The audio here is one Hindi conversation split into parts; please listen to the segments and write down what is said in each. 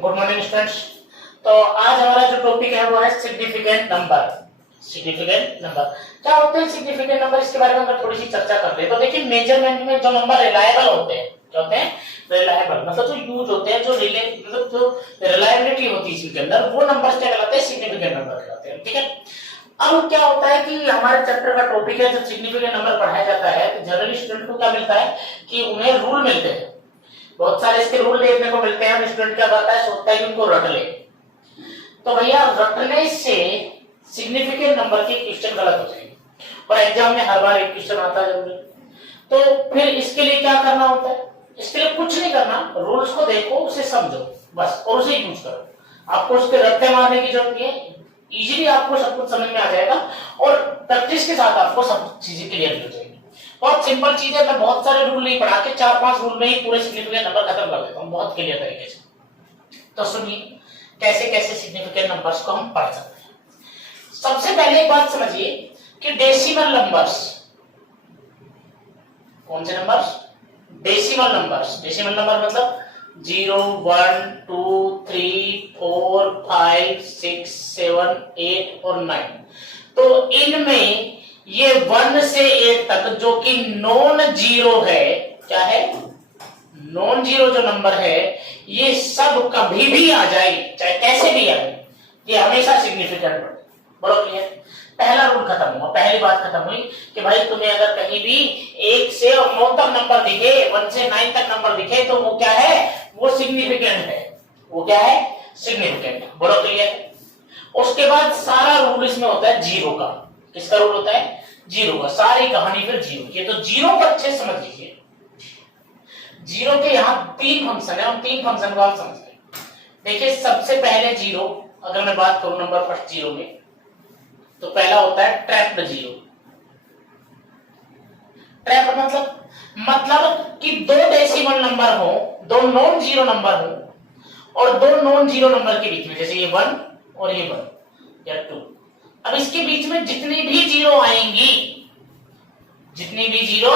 Good morning students. तो आज हमारा जो टॉपिक है वो है सिग्निफिकेंट नंबर। सिग्निफिकेंट नंबर क्या होते हैं? सिग्निफिकेंट नंबर, इसके बारे में हम थोड़ी सी चर्चा करते हैं। तो देखिए, मेजरमेंट में जो नंबर रिलायबल होते हैं, क्या होते हैं? रिलायबल, मतलब जो यूज होते हैं, जो मतलब जो रिलायबिलिटी होती है इसके अंदर, वो नंबर्स क्या कहलाते हैं? सिग्निफिकेंट नंबर कहलाते हैं। ठीक है। अब क्या होता है कि हमारे चैप्टर का टॉपिक है, जब सिग्निफिकेंट नंबर पढ़ाया जाता है तो जनरली स्टूडेंट को क्या मिलता है कि उन्हें रूल मिलते हैं, बहुत सारे इसके रूल देखने को मिलते हैं। स्टूडेंट क्या करता है, सोचता है कि उनको रट ले। तो भैया, रटने से सिग्निफिकेंट नंबर के क्वेश्चन गलत हो जाएंगे और एग्जाम में हर बार एक क्वेश्चन आता है जरूरी। तो फिर इसके लिए क्या करना होता है? इसके लिए कुछ नहीं करना, रूल्स को देखो, उसे समझो बस, और उसे यूज करो। आपको उसके रट्टे मारने की जरूरत नहीं है, इजीली आपको सब कुछ समझ में आ जाएगा और प्रैक्टिस के साथ आपको सब चीजें क्लियर हो जाएंगी। बहुत सिंपल चीज है, मैं बहुत सारे रूल नहीं पढ़ा के 4-5 रूल में ही पूरे सिग्निफिकेंट नंबर खत्म कर देता हूं, बहुत क्लियर तरीके से। तो सुनिए कैसे कैसे सिग्निफिकेंट नंबर्स को हम पढ़ सकते हैं। सबसे पहले एक बात समझिए कि डेसिमल नंबर्स, कौन से numbers? Decimal numbers. Decimal number मतलब 0, 1, 2, 3, 4, 5, 6, 7, 8 और 9। तो इनमें ये 1 से 8 तक जो कि नॉन जीरो है, क्या है? नॉन जीरो जो नंबर है, ये सब कभी भी आ जाए, चाहे कैसे भी आए, ये हमेशा सिग्निफिकेंट है। बोलो क्लियर? पहला रूल खत्म हुआ, पहली बात खत्म हुई कि भाई तुम्हें अगर कहीं भी 1 से 9 तक नंबर दिखे, 1 से 9 तक नंबर दिखे, तो वो क्या है? वो सिग्निफिकेंट है। वो क्या है? सिग्निफिकेंट। बोलो क्लियर? उसके बाद सारा रूल इसमें होता है जीरो का। किसका रूल होता है? जीरो का। सारी कहानी फिर जीरो की। तो जीरो को अच्छे समझ लीजिए। जीरो के यहां 3 फंक्शन है, उन 3 फंक्शन को आप समझिए। देखिए, सबसे पहले जीरो, अगर मैं बात करूं नंबर फर्स्ट जीरो में, तो पहला होता है ट्रैप्ड जीरो। ट्रैप्ड मतलब कि 2 डेसिमल नंबर हो, 2 नॉन जीरो नंबर हो और 2 नॉन जीरो नंबर के बीच में, जैसे ये 1 और ये 1 या 2, अब इसके बीच में जितनी भी जीरो आएंगी, जितनी भी जीरो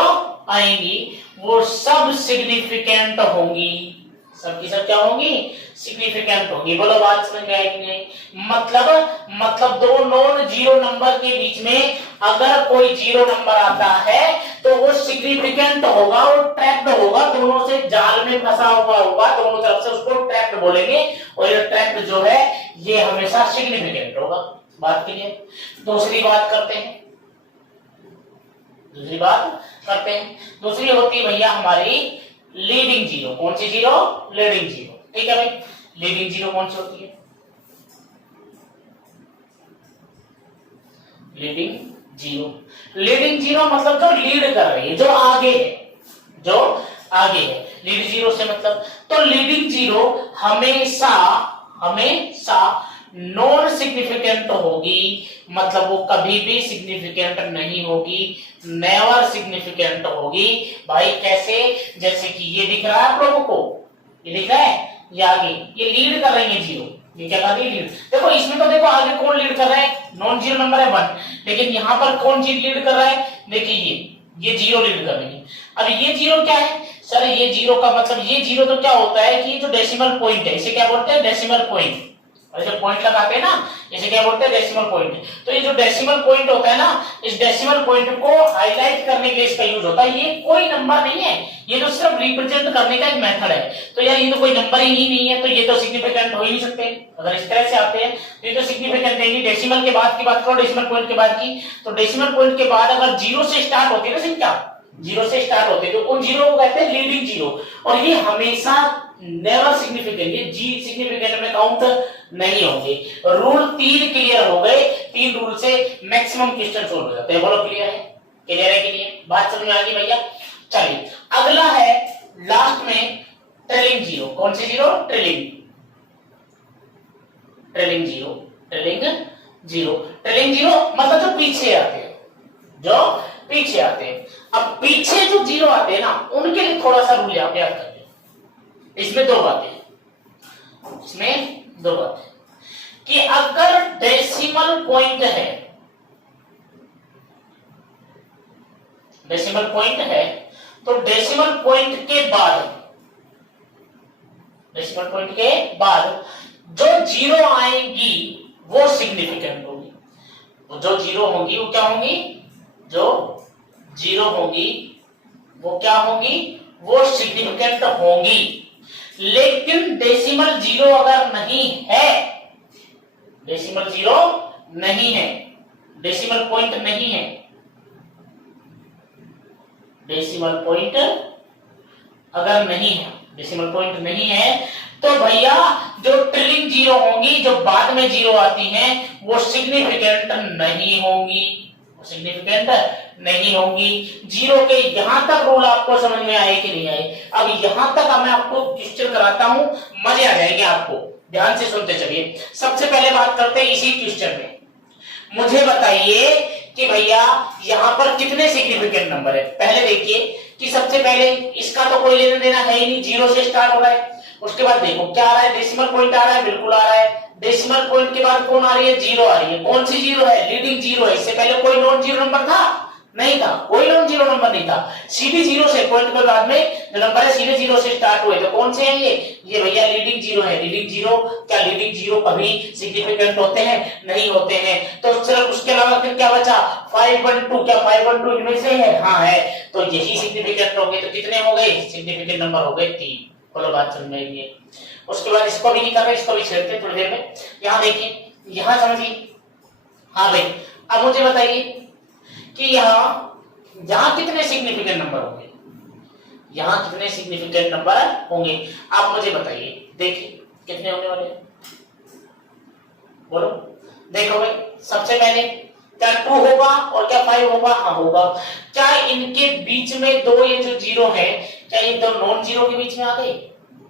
आएंगी, वो सब सिग्निफिकेंट होंगी। सब की सब क्या होंगी? सिग्निफिकेंट होंगी। बोलो बात समझ में आई कि नहीं? मतलब 2 नॉन जीरो नंबर के बीच में अगर कोई जीरो नंबर आता है तो वो सिग्निफिकेंट होगा और ट्रैप्ड होगा, दोनों से जाल में फंसा हुआ होगा, दोनों तरफ से उसको ट्रैप्ड बोलेंगे और ये ट्रैप्ड जो है ये हमेशा सिग्निफिकेंट होगा। बात क्लियर? दूसरी बात करते हैं। दूसरी होती है भैया हमारी लीडिंग जीरो। कौन सी जीरो? Leading zero. ठीक है भाई, लीडिंग जीरो कौन सी होती है? Leading zero. लीडिंग जीरो मतलब जो लीड कर रही है, जो आगे है, जो आगे है। लीड जीरो से मतलब, तो लीडिंग जीरो हमेशा नॉन सिग्निफिकेंट होगी, मतलब वो कभी भी सिग्निफिकेंट नहीं होगी, नेवर सिग्निफिकेंट होगी। भाई कैसे? जैसे कि ये दिख रहा है आप लोगों को, ये दिख रहा है, ये आगे ये लीड कर रही है जीरो, ये क्या कर रही है? लीड। देखो इसमें तो देखो आगे कौन लीड कर रहा है? नॉन जीरो नंबर है 1, लेकिन यहां पर कौन चीज लीड कर रहा है? देखिए ये जीरो लीड कर रही है। अब ये जीरो क्या है सर? ये जीरो का मतलब, ये जीरो तो क्या होता है कि जो डेसिमल पॉइंट है, इसे क्या बोलते हैं? Decimal point. और जो पॉइंट लगाते हैं ना, इसे क्या बोलते हैं? Decimal point. तो ये जो डेसिमल पॉइंट होता है ना, इस डेसिमल पॉइंट को हाईलाइट करने के लिए इसका यूज होता है। ये कोई नंबर नहीं है, ये तो सिर्फ रिप्रेजेंट करने का एक मेथड है। तो यार ये तो कोई नंबर ही नहीं है, तो ये तो सिग्निफिकेंट हो ही नहीं सकते। अगर इस तरह से आते हैं तो ये तो सिग्निफिकेंट नहीं। डेसिमल के बाद की बात करो, डेसिमल पॉइंट के बाद की, तो डेसिमल पॉइंट के बाद अगर जीरो से स्टार्ट होती है ना संख्या, जीरो से स्टार्ट होते हैं, तो उन जीरो को कहते हैं लीडिंग जीरो। और ये हमेशा नेवर सिग्निफिकेंट, ये जी सिग्निफिकेंट में काउंट नहीं होंगे। रूल 3 क्लियर हो गए। 3 रूल से मैक्सिमम क्वेश्चन सोल्व हो जाते हैं। बोलो क्लियर है? क्लियर है कि नहीं? बात समझ में आ गई भैया? चलिए अगला है लास्ट में ट्रेलिंग जीरो। कौन सी zero? Trailing zero. Trailing zero मतलब जो पीछे आते हैं, जो पीछे आते हैं। अब पीछे जो जीरो आते हैं ना, उनके लिए थोड़ा सा रूल याद कर। इसमें दो बातें कि अगर डेसिमल पॉइंट है, तो डेसिमल पॉइंट के बाद डेसिमल पॉइंट के बाद जो जीरो आएंगी वो सिग्निफिकेंट होगी। जो जीरो होंगी वो क्या होंगी, जो जीरो होंगी वो क्या होंगी, वो सिग्निफिकेंट होंगी। लेकिन डेसिमल जीरो अगर नहीं है, डेसिमल जीरो नहीं है, डेसिमल पॉइंट नहीं है, डेसिमल पॉइंट अगर नहीं है, डेसिमल पॉइंट नहीं है, तो भैया जो ट्रिलिंग जीरो होंगी, जो बाद में जीरो आती हैं, वो सिग्निफिकेंट नहीं होंगी, सिग्निफिकेंट नहीं होंगी। जीरो के यहां तक रूल आपको समझ में आए कि नहीं आए? अब यहां तक मैं आपको क्वेश्चन कराता हूं, मजे आ जाएंगे आपको, ध्यान से सुनते चलिए। सबसे पहले बात करते हैं इसी क्वेश्चन में। मुझे बताइए कि भैया यहां पर कितने सिग्निफिकेंट नंबर है। पहले देखिए कि सबसे पहले इसका तो कोई लेना देना है ही नहीं, जीरो से स्टार्ट हो रहा है। उसके बाद देखो क्या आ रहा है, डेसिमल पॉइंट आ रहा है, बिल्कुल आ रहा है। डेसिमल पॉइंट के बाद कौन आ रही है, जीरो आ रही है। कौन सी जीरो है, लीडिंग जीरो है। इससे पहले कोई नॉन जीरो नंबर था नहीं था, कोई नॉन जीरो नंबर नहीं था। सीधे जीरो से, पॉइंट के बाद में जो नंबर है सीधे जीरो से स्टार्ट हुए, तो कौन से हैं ये भैया लीडिंग जीरो है। लीडिंग जीरो, क्या लीडिंग जीरो कभी सिग्निफिकेंट होते हैं, नहीं होते हैं। तो सिर्फ उसके अलावा फिर क्या बचा, 512, क्या 512 इनमें से है, हाँ है, तो यही सिग्निफिकेंट हो गए। तो कितने हो गए सिग्निफिकेंट नंबर, हो गए 3। बोलो बात समझ में आई है। उसके बाद इसको भी नहीं कर रहे, इसको भी छेड़ते थोड़ी देर में। यहां देखिए, यहां समझिए, हाँ भाई अब मुझे बताइए कि यहां कितने सिग्निफिकेंट नंबर होंगे, यहां कितने सिग्निफिकेंट नंबर होंगे, आप मुझे बताइए। देखिए कितने होने वाले, बोलो। देखो भाई सबसे पहले क्या 2 होगा और क्या 5 होगा, हाँ होगा। क्या इनके बीच में दो ये जो जीरो है, क्या ये दो नॉन जीरो के बीच में आ गए,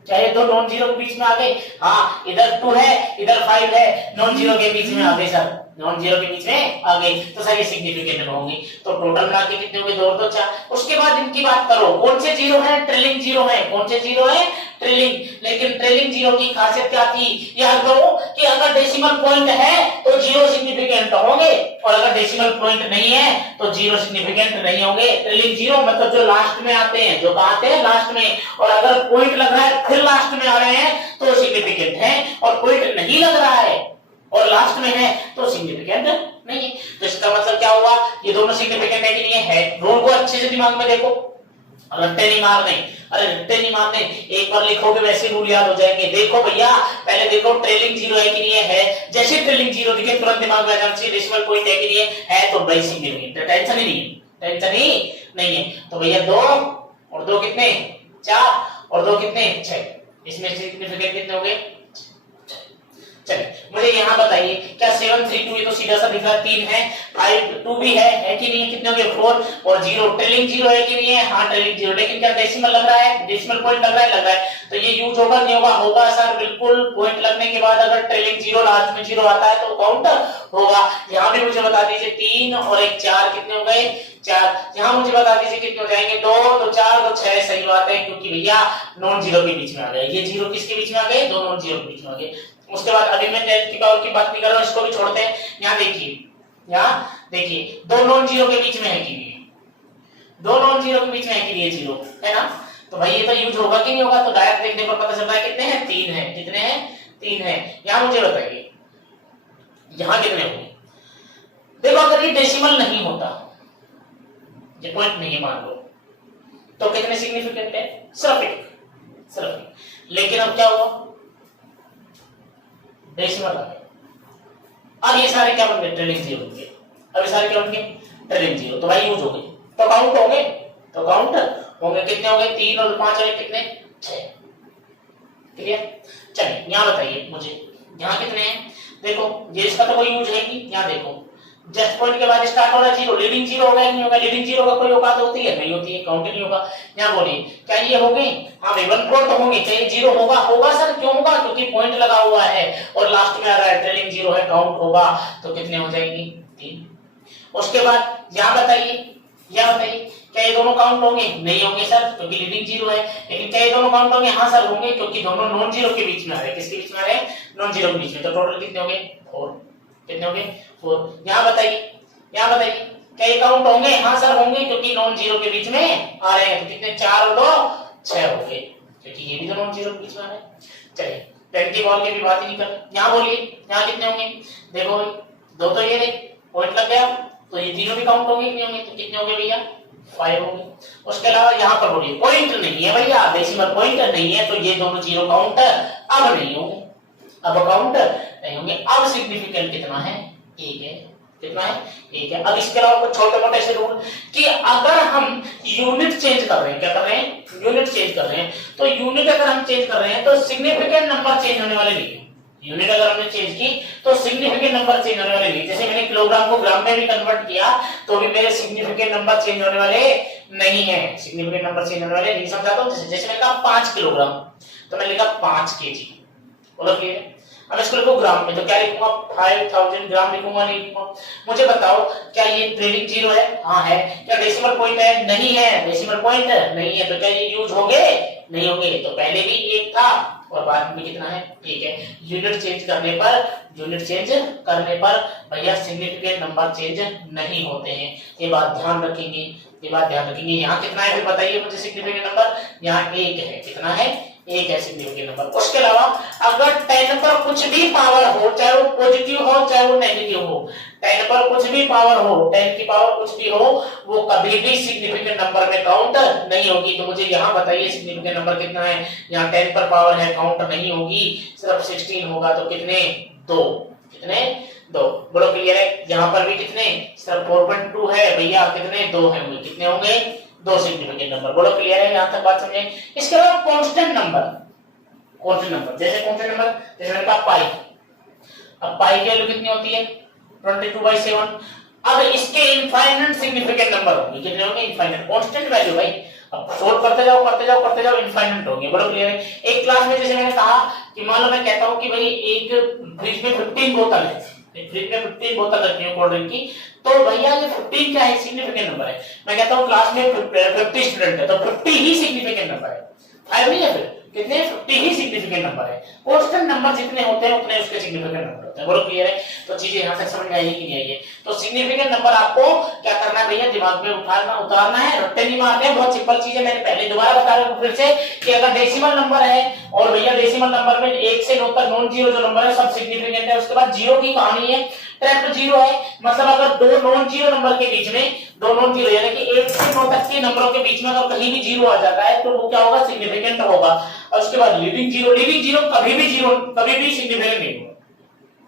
क्या ये दो नॉन जीरो के बीच में आ गए, हाँ इधर 2 है इधर 5 है, नॉन जीरो के बीच में आ गए सर, नॉन जीरो के बीच में आ गए, तो सर ये सिग्निफिकेंट होंगे। तो टोटल मिला के कितने होंगे, 2 और 2 4। उसके बाद इनकी बात करो, कौन से जीरो है, ट्रिलिंग जीरो है। कौन से जीरो है, ट्रिलिंग। लेकिन ट्रिलिंग जीरो की खासियत क्या थी, याद करो कि अगर डेसिमल पॉइंट है तो जीरो सिग्निफिकेंट होंगे, और अगर डेसिमल पॉइंट नहीं है तो जीरो सिग्निफिकेंट नहीं होंगे। ट्रिलिंग जीरो मतलब जो लास्ट में आते हैं, जो आते हैं लास्ट में, और अगर पॉइंट लग रहा है फिर लास्ट में आ रहे हैं तो सिग्निफिकेंट है, और पॉइंट नहीं लग रहा है और लास्ट में है तो सिग्निफिकेंट नहीं है। तो इसका मतलब क्या हुआ, ये दोनों सिग्निफिकेंट है कि नहीं है। रूल को अच्छे से दिमाग में देखो, रट्टे नहीं मारने, अरे रट्टे नहीं मारने, एक बार लिखोगे वैसे रूल याद हो जाएंगे। देखो भैया पहले देखो ट्रेलिंग जीरो है कि नहीं है, जैसे ट्रेलिंग जीरो दिखे तुरंत दिमाग में आ जाना चाहिए डेसिमल पॉइंट है कि नहीं है तो बड़ी सिग्निफिकेंट, टेंशन ही नहीं है, टेंशन ही नहीं है। तो भैया 2 और 2 कितने, 4 और 2 कितने, 6। इसमें सिग्निफिकेंट कितने हो गए। चलिए मुझे यहाँ बताइए, क्या 7 3 2 ये तो सीधा सा दिख रहा है, 3 है, 5 2 भी है कि नहीं है, कितने हो गए 4 और 0। ट्रिलिंग जीरो है कि नहीं है, हाँ ट्रिलिंग जीरो। लेकिन क्या डेसिमल लग रहा है, डेसिमल पॉइंट लग रहा है, लग रहा है, तो ये यूज होगा नहीं होगा, होगा सर बिल्कुल। पॉइंट लगने के बाद अगर ट्रिलिंग जीरो लास्ट में जीरो आता है तो काउंट होगा। यहाँ भी मुझे बता दीजिए 3 और 1 4 कितने हो गए, 4। यहाँ मुझे बता दीजिए कितने हो जाएंगे, 2 2 4 2 6। सही बात है, क्योंकि भैया नॉन जीरो के बीच में आ गए, ये जीरो किसके बीच में आ गए, 2 नॉन जीरो के बीच में आ गए। उसके बाद अभी मैं 10 की पावर की बात नहीं कर रहा हूं, इसको भी छोड़ते हैं। यहाँ देखिए, यहाँ देखिए 2 नॉन जीरो के बीच में है कि नहीं, 2 नॉन जीरो के बीच में है कि नहीं, जीरो है ना, तो भाई ये तो यूज होगा कि नहीं होगा। तो डायरेक्ट देखने पर पता चलता है कितने हैं, 3 है। कितने हैं, 3 है। यहाँ मुझे बताइए यहाँ कितने होंगे। देखो अगर ये डेसिमल नहीं होता, ये पॉइंट नहीं मान लो, तो कितने सिग्निफिकेंट है, सिर्फ एक, सिर्फ एक। लेकिन अब क्या हुआ, डेसिमल आ गए, अब ये सारे क्या बन गए, ट्रिलिंग जीरो बन गए। अब ये सारे क्या बन गए, ट्रिलिंग जीरो, तो भाई यूज हो गए, तो काउंट होंगे, तो काउंट होंगे। कितने हो गए, 3 और 5 और कितने, 6। क्लियर। चलिए यहाँ बताइए मुझे, यहाँ कितने हैं। देखो ये इसका तो कोई यूज है नहीं। यहाँ देखो जस्ट पॉइंट के बाद स्टार्ट हो रहा है जीरो, लीडिंग जीरो होगा नहीं होगा, लीडिंग जीरो का कोई औकात होती है नहीं होती है, काउंट नहीं होगा। यहाँ बोलिए क्या ये हो गए, हाँ भाई 1 4 तो होंगे, चाहिए जीरो होगा, होगा सर क्यों होगा, क्योंकि पॉइंट लगा हुआ है और लास्ट में आ रहा है, ट्रेलिंग जीरो है, काउंट होगा। तो कितने हो जाएंगे, 3। उसके बाद यहाँ बताइए, यहाँ बताइए क्या ये दोनों काउंट होंगे, नहीं होंगे सर क्योंकि लीडिंग जीरो है। लेकिन क्या ये दोनों काउंट होंगे, हाँ सर होंगे, क्योंकि दोनों नॉन जीरो के बीच में आ रहे हैं। किसके बीच में आ रहे हैं, नॉन जीरो के बीच में। तो टोटल कितने होंगे, 4। कितने होंगे, 4। यहाँ बताइए, यहाँ बताइए क्या ये काउंट होंगे, हाँ सर होंगे, क्योंकि नॉन जीरो के बीच में आ रहे हैं। तो कितने, 4 और 2 6 हो गए। क्योंकि ये भी तो नॉन जीरो के बीच में है। चलिए 10 की पावर की भी बात ही नहीं कर रहे। यहाँ बोलिए यहाँ कितने होंगे, देखो भाई दो तो ये पॉइंट लग गया, तो ये तीनों भी काउंट होंगे कि नहीं होंगे, तो कितने होंगे भैया 5 होंगे। उसके अलावा यहाँ पर बोलिए पॉइंट नहीं है भैया, डेसिमल पॉइंट नहीं है, तो ये दोनों जीरो काउंट अब नहीं होंगे, अब काउंट नहीं होंगे। अब सिग्निफिकेंट कितना है, एक है, कितना है, एक है। अब इसके अलावा कुछ छोटे मोटे से रूल कि अगर हम यूनिट चेंज कर रहे हैं, क्या कर रहे हैं, यूनिट चेंज कर रहे हैं, तो यूनिट अगर हम चेंज कर रहे हैं तो सिग्निफिकेंट नंबर चेंज होने वाले नहीं है। यूनिट अगर हमने चेंज की तो सिग्निफिकेंट नंबर चेंज होने वाले नहीं। जैसे मैंने किलोग्राम को ग्राम में भी कन्वर्ट किया तो भी मेरे सिग्निफिकेंट नंबर चेंज होने वाले नहीं है, सिग्निफिकेंट नंबर चेंज होने वाले नहीं। समझाता हूं, जैसे मैंने कहा 5 किलोग्राम तो मैं लिखा 5 केजी, बोलो क्लियर है। अब इसको लिखो ग्राम में तो क्या लिखूंगा 5000 ग्राम लिखूंगा, नहीं लिखूंगा। मुझे बताओ क्या ये ट्रिलिंग जीरो है, हाँ है। क्या डेसिमल पॉइंट है, नहीं है, डेसिमल पॉइंट नहीं है, तो क्या ये यूज होंगे, नहीं होंगे। तो पहले भी एक था और बाद में कितना है, एक है। यूनिट चेंज करने पर भैया सिग्निफिकेंट नंबर चेंज नहीं होते हैं, ये बात ध्यान रखेंगे, ये बात ध्यान रखेंगे। यहाँ कितना है फिर बताइए मुझे सिग्निफिकेंट नंबर, यहाँ एक है, कितना है, एक है सिग्निफिकेंट नंबर। उसके अलावा अगर 10 पर कुछ भी पावर हो, चाहे वो पॉजिटिव हो चाहे वो नेगेटिव हो, 10 पर कुछ भी पावर हो, 10 की पावर कुछ भी हो, वो कभी भी सिग्निफिकेंट नंबर में काउंट नहीं होगी। तो मुझे यहाँ बताइए सिग्निफिकेंट नंबर कितना है, यहाँ 10 पर पावर है, काउंट नहीं होगी, सिर्फ 16 होगा, तो कितने, 2, कितने, 2, बोलो क्लियर है। यहाँ पर भी कितने, सिर्फ 4.2 है भैया, कितने, 2 होंगे, कितने होंगे, 2 सिग्निफिकेंट नंबर, बोलो क्लियर है, यहाँ तक बात समझे। इसके अलावा कांस्टेंट नंबर, कांस्टेंट नंबर जैसे कांस्टेंट नंबर जैसे मैंने कहा पाई, अब पाई की वैल्यू कितनी होती है 22/7। अब इसके इनफाइनाइट सिग्निफिकेंट नंबर होंगे, कितने होंगे, इनफाइनाइट, कांस्टेंट वैल्यू भाई। अब सोल्व करते जाओ करते जाओ करते जाओ, इनफाइनाइट होंगे, बोलो क्लियर है। एक क्लास में जैसे मैंने कहा कि मान लो मैं कहता हूं कि भाई एक फ्रिज में 15 बोतल है, फ्रिज में 15 बोतल रखी है कोल्ड ड्रिंक की, तो भैया ये 15 क्या है, सिग्निफिकेंट नंबर है। मैं कहता हूं क्लास में 50 स्टूडेंट है तो 50 ही सिग्निफिकेंट नंबर है, 5 नहीं है, फिर कितने, 50 ही सिग्निफिकेंट नंबर है। कांस्टेंट नंबर जितने होते हैं उतने उसके सिग्निफिकेंट नंबर होते हैं, बोलो क्लियर है। तो चीजें यहां तक समझ में आई कि नहीं आई है। तो सिग्निफिकेंट नंबर आपको क्या करना है भैया, दिमाग में उतारना है, रट्टे नहीं मारने हैं। बहुत सिंपल चीज है, मैंने पहले दोबारा बता रहा हूं फिर से कि अगर डेसिमल नंबर है और भैया डेसिमल नंबर में 1 से 9 तक नॉन जीरो जो नंबर है सब सिग्निफिकेंट है। उसके बाद जीरो की कहानी है, ट्रैप्ड जीरो है, मतलब अगर दो नॉन जीरो नंबर के बीच में, दो नॉन जीरो यानी कि 1 से 9 तक के नंबरों के बीच में अगर कहीं भी जीरो आ जाता है तो वो क्या होगा, सिग्निफिकेंट होगा। और उसके बाद लीडिंग जीरो कभी भी सिग्निफिकेंट नहीं होगा।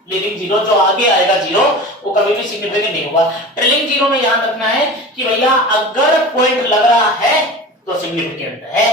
लीडिंग जीरो जो आगे आएगा जीरो वो कभी भी सिग्निफिकेंट नहीं होगा। ट्रेलिंग जीरो में ध्यान रखना है कि भैया अगर पॉइंट लग रहा है तो सिग्निफिकेंट है,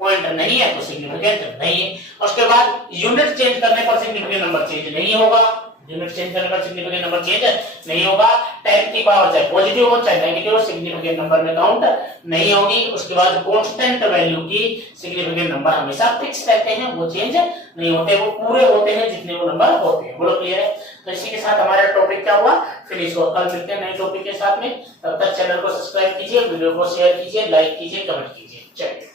पॉइंट नहीं है तो सिग्निफिकेंट नहीं है। उसके बाद यूनिट चेंज करने पर सिग्निफिकेंट नंबर चेंज नहीं होगा, यूनिट चेंज करने पर सिग्निफिकेंट नंबर चेंज नहीं होगा। 10 की पावर चाहे पॉजिटिव हो चाहे नेगेटिव हो, सिग्निफिकेंट नंबर में काउंट नहीं होगी। उसके बाद कांस्टेंट वैल्यू की सिग्निफिकेंट नंबर हमेशा फिक्स रहते हैं, वो चेंज नहीं होते, वो पूरे होते हैं जितने वो नंबर होते हैं, बोलो क्लियर है। तो इसी के साथ हमारा टॉपिक क्या हुआ, फिनिश हुआ। कल मिलते हैं नए टॉपिक के साथ में, तब तक चैनल को सब्सक्राइब कीजिए, वीडियो को शेयर कीजिए, लाइक कीजिए, कमेंट कीजिए। चलिए।